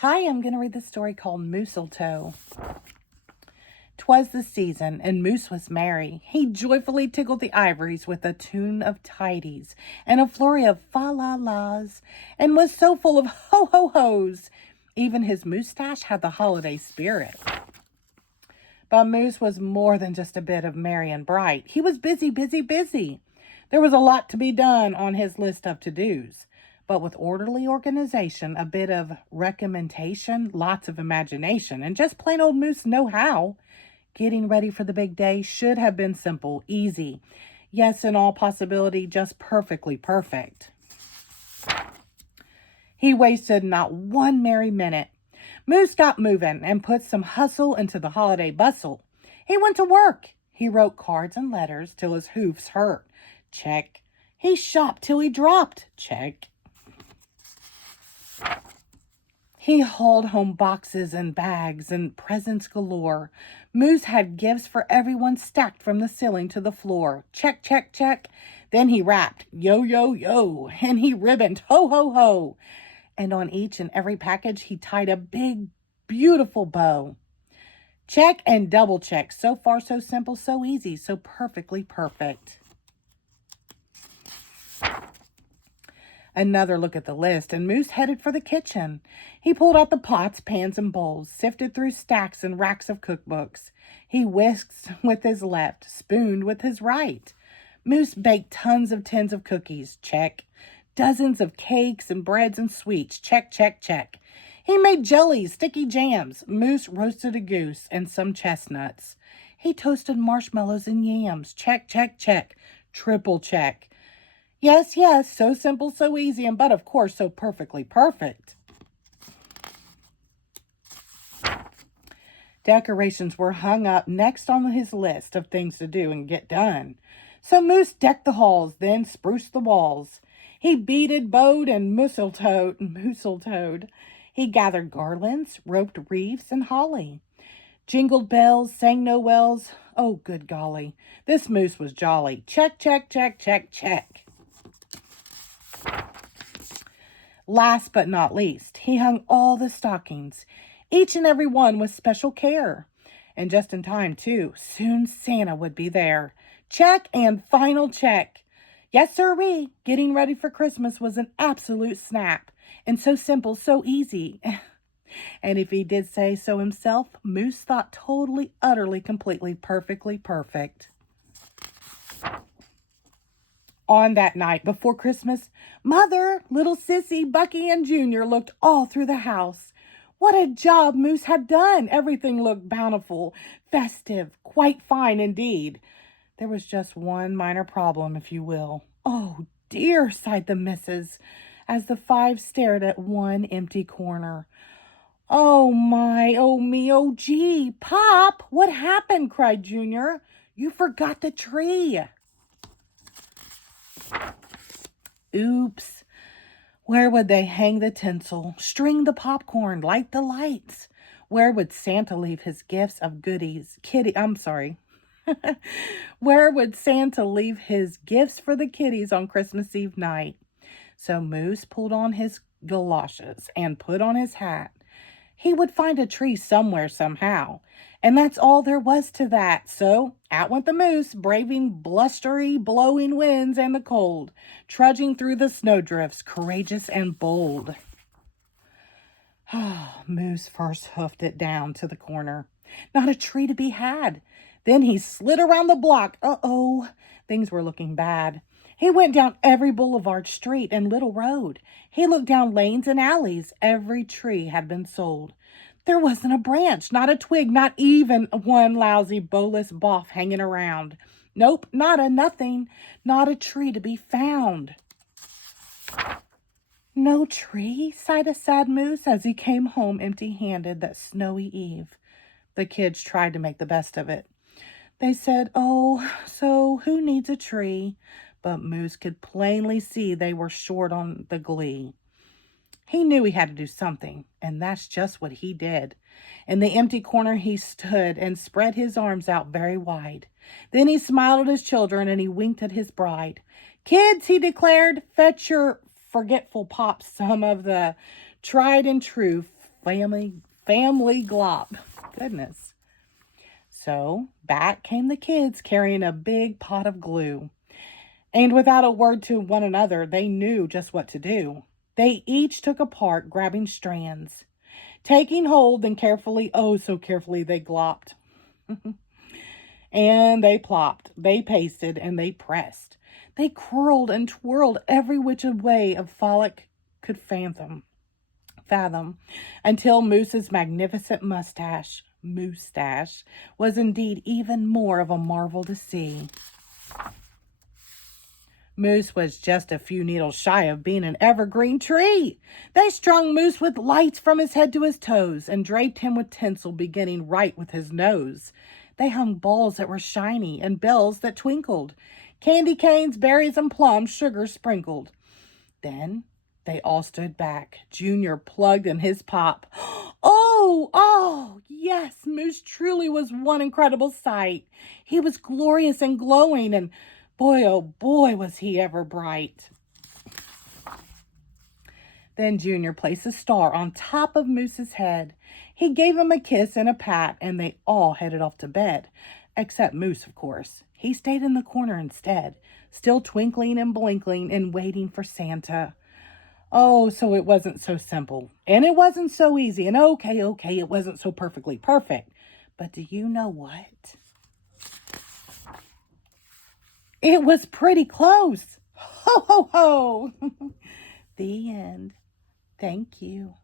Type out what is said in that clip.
Hi, I'm going to read this story called Mooseltoe. 'Twas the season, and Moose was merry. He joyfully tickled the ivories with a tune of tidies and a flurry of fa-la-las, and was so full of ho-ho-hos. Even his moustache had the holiday spirit. But Moose was more than just a bit of merry and bright. He was busy, busy, busy. There was a lot to be done on his list of to-dos. But with orderly organization, a bit of recommendation, lots of imagination, and just plain old Moose know-how, getting ready for the big day should have been simple, easy. Yes, in all possibility, just perfectly perfect. He wasted not one merry minute. Moose got moving and put some hustle into the holiday bustle. He went to work. He wrote cards and letters till his hoofs hurt. Check. He shopped till he dropped. Check. He hauled home boxes and bags and presents galore. Moose had gifts for everyone stacked from the ceiling to the floor. Check, check, check. Then he rapped, yo, yo, yo, and he ribboned, ho, ho, ho. And on each and every package, he tied a big, beautiful bow. Check and double check. So far, so simple, so easy, so perfectly perfect. Another look at the list, and Moose headed for the kitchen. He pulled out the pots, pans, and bowls, sifted through stacks and racks of cookbooks. He whisked with his left, spooned with his right. Moose baked tons of tins of cookies. Check. Dozens of cakes and breads and sweets. Check, check, check. He made jellies, sticky jams. Moose roasted a goose and some chestnuts. He toasted marshmallows and yams. Check, check, check. Triple check. Yes, yes, so simple, so easy, and but of course, so perfectly perfect. Decorations were hung up next on his list of things to do and get done. So Moose decked the halls, then spruced the walls. He beaded, bowed, and mooseltoed. He gathered garlands, roped wreaths, and holly. Jingled bells, sang Noels. Oh, good golly, this Moose was jolly. Check, check, check, check, check. Last but not least, he hung all the stockings, each and every one with special care. And just in time, too. Soon Santa would be there. Check and final check. Yes, sirree, getting ready for Christmas was an absolute snap. And so simple, so easy. And if he did say so himself, Moose thought totally, utterly, completely, perfectly perfect. On that night before Christmas, Mother, little Sissy, Bucky, and Junior looked all through the house. What a job Moose had done! Everything looked bountiful, festive, quite fine indeed. There was just one minor problem, if you will. Oh, dear, sighed the missus, as the five stared at one empty corner. Oh, my, oh, me, oh, gee, Pop, what happened? Cried Junior. You forgot the tree. Oops. Where would they hang the tinsel, string the popcorn, light the lights? Where would Santa leave his gifts of goodies? Where would Santa leave his gifts for the kiddies on Christmas Eve night? So Moose pulled on his galoshes and put on his hat. He would find a tree somewhere somehow. And that's all there was to that. So out went the Moose, braving blustery, blowing winds and the cold, trudging through the snowdrifts, courageous and bold. Moose first hoofed it down to the corner. Not a tree to be had. Then he slid around the block. Uh-oh, things were looking bad. He went down every boulevard, street, and little road. He looked down lanes and alleys. Every tree had been sold. There wasn't a branch, not a twig, not even one lousy bowless bough hanging around. Nope, not a nothing, not a tree to be found. No tree, sighed a sad Moose as he came home empty-handed that snowy eve. The kids tried to make the best of it. They said, oh, so who needs a tree? But Moose could plainly see they were short on the glee. He knew he had to do something, and that's just what he did. In the empty corner he stood and spread his arms out very wide. Then he smiled at his children and he winked at his bride. Kids, he declared, fetch your forgetful pops some of the tried and true family glop. Goodness. So back came the kids carrying a big pot of glue. And without a word to one another, they knew just what to do. They each took a part, grabbing strands. Taking hold and carefully, oh so carefully, they glopped. And they plopped, they pasted, and they pressed. They curled and twirled every which way a frolic could fathom, until Moose's magnificent moustache was indeed even more of a marvel to see. Moose was just a few needles shy of being an evergreen tree. They strung Moose with lights from his head to his toes and draped him with tinsel beginning right with his nose. They hung balls that were shiny and bells that twinkled, candy canes, berries, and plums, sugar sprinkled. Then they all stood back. Junior plugged in his pop. Oh, yes, Moose truly was one incredible sight. He was glorious and glowing, and boy, oh boy, was he ever bright. Then Junior placed a star on top of Moose's head. He gave him a kiss and a pat, and they all headed off to bed. Except Moose, of course. He stayed in the corner instead, still twinkling and blinking and waiting for Santa. Oh, so it wasn't so simple. And it wasn't so easy. And okay, it wasn't so perfectly perfect. But do you know what? It was pretty close. Ho, ho, ho. The end. Thank you.